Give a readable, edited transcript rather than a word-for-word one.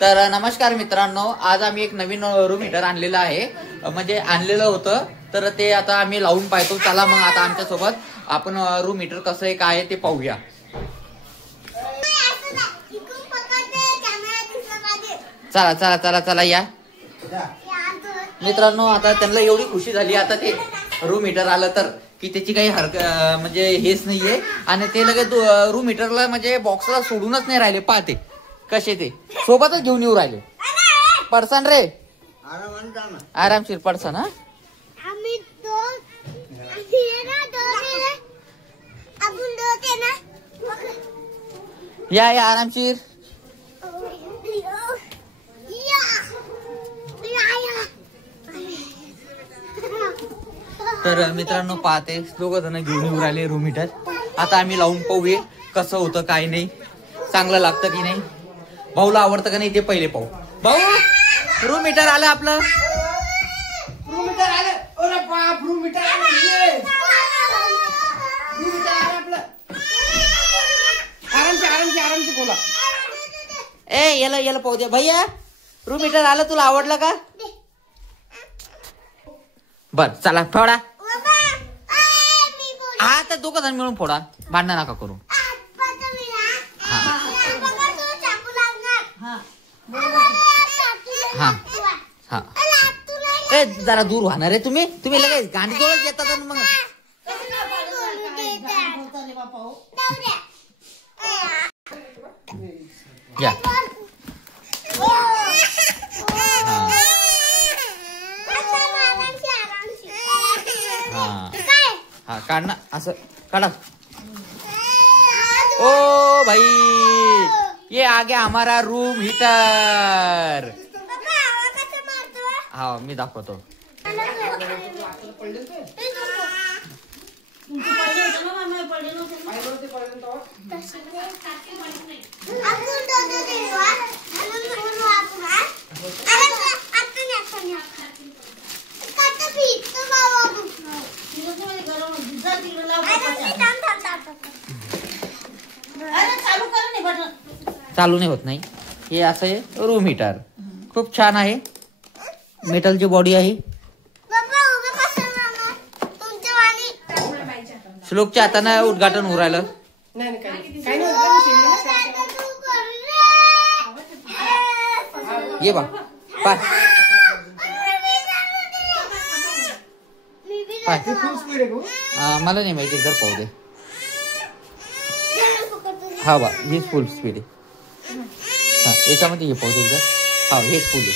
तर नमस्कार मित्रांनो, आज आम्ही एक नवीन रूम हीटर आणलेलं आहे. म्हणजे आणलेलं होतं, तर ते आता आम्ही लावून पाहतो. चला मग आता आमच्या सोबत आपण रूम हीटर कसं आहे काय ते पाहूया. चला चला चला चला या मित्रांनो. आता त्यांना एवढी खुशी झाली आता ते रूम हीटर आलं तर, की त्याची काही म्हणजे हेच नाहीये. आणि ते लगेच रूम हीटरला म्हणजे बॉक्सला सोडूनच नाही राहिले. पाहते कसे ते सोबतच घेऊन येऊ राहिले. पडसान रे, आरामशीर पडसान. हा या या आरामशीर. तर मित्रांनो पाहते दोघं जण घेऊन येऊ राहिले रूम हीटर. आता आम्ही लावून पाहूया कसं होतं काय नाही, चांगलं लागतं की नाही, भाऊला आवडतं का नाही ते पहिले पाहू. भाऊ रूम हीटर आलं आपलं. रूम हीटर आलं. अरे बाप, रूम हीटर आलं. रूम हीटर आलं आपलं. आरामशी बोला. याला याला पाहू दे भैया. रूम हीटर आलं, तुला आवडलं का? बर चला फोडा. हा तर दोघं जण मिळून फोडा, भांडण नका करू. हा हा ए जरा दूर होणार आहे तुम्ही. तुम्ही लगेच गांडी जवळच येतात मग. या हा काढ ना, असं काढा. ओ भाई ये आ गया हमारा रूम हीटर. हा मी दाखवतो. चालू नाही होत नाही. हे असं आहे रूम हीटर. खूप छान आहे, मेटलची बॉडी आहे. श्लोकच्या हाताने उद्घाटन होऊ राहिलं. ये बा पाय मला नाही माहिती, जर पाहू दे. हा बा हीच फुल स्पीड आहे. हा याच्यामध्ये हे पाहू दे. हा हेच फुल आहे.